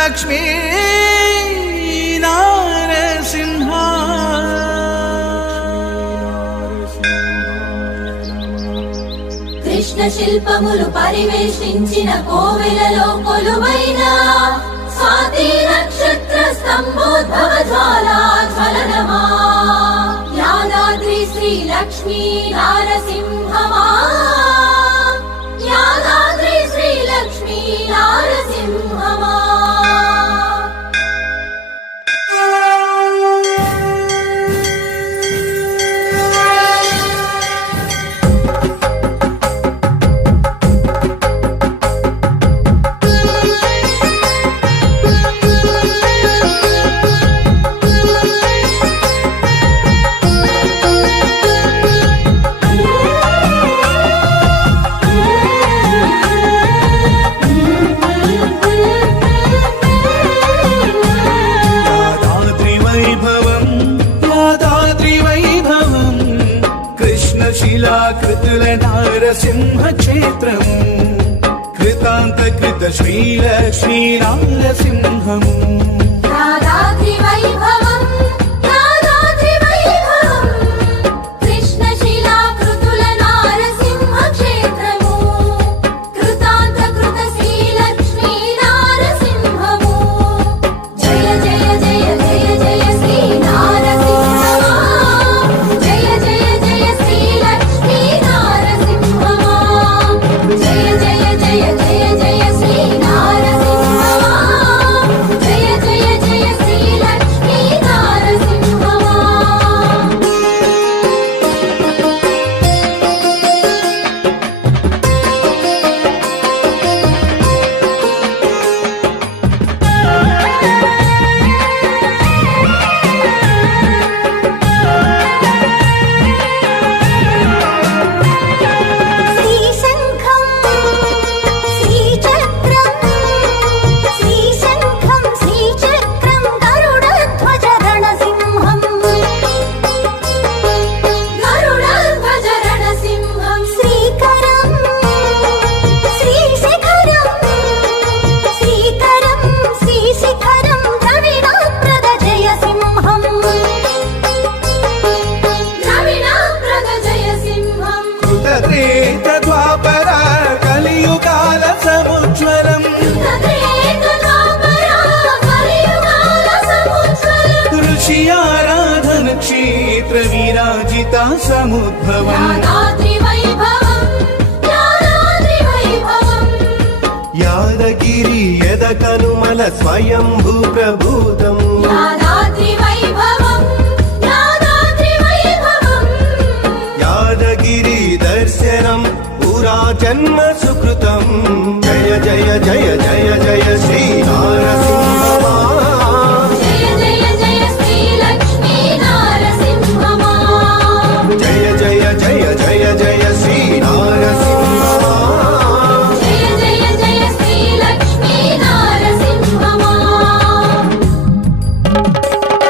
లక్ష్మీ నారసింహ కృష్ణ శిల్పములు పరివేషించిన కోవెలలో కొలువైన స్వాతి నక్షత్ర స్తంభోద్భవ జ్వాలా జ్వలనమా యాదాద్రి శ్రీ లక్ష్మీ నారసింహమా యాదాద్రి శ్రీ లక్ష్మీ నారసింహమా శిలాకృతుల నారసింహ క్షేత్రము కృతాంతకృత శ్రీలక్ష్మీ నారసింహము యాదాద్రి వైభవం యాదాద్రి వైభవం కృష్ణ శిలాకృతుల నారసింహ క్షేత్రము కృతాంతకృత శ్రీలక్ష్మీ నారసింహము జయ జయ జయ జయ జయ శ్రీ నారసింహమా జయ జయ జయ శ్రీ లక్ష్మీ నారసింహమా జయ జయ జయ జయ జయ శ్రీ నారసింహమా జయ జయ జయ శ్రీ లక్ష్మీ నారసింహమా శ్రీశంఖం శ్రీచక్రం శ్రీశంఖం శ్రీచక్రం గరుడధ్వజ రణసింహం గరుడధ్వజ రణసింహం శ్రీకరం శ్రీశిఖరం శ్రీకరం శ్రీశిఖరం ద్రవిణప్రద జయసింహం ద్రవిణప్రద జయసింహం కృతత్రేత ద్వాపర కలియుగాల సముజ్వలం ఋషి ఆరాధన క్షేత్ర విరాజిత సముద్భవం యాదాద్రి వైభవం యాదాద్రి వైభవం యాదగిరి యదకనుమల స్వయంభూ ప్రభూతం యాదాద్రి వైభవం యాదాద్రి వైభవం యాదగిరి దర్శనం పురా జన్మ సుకృతం జయ జయ జయ జయ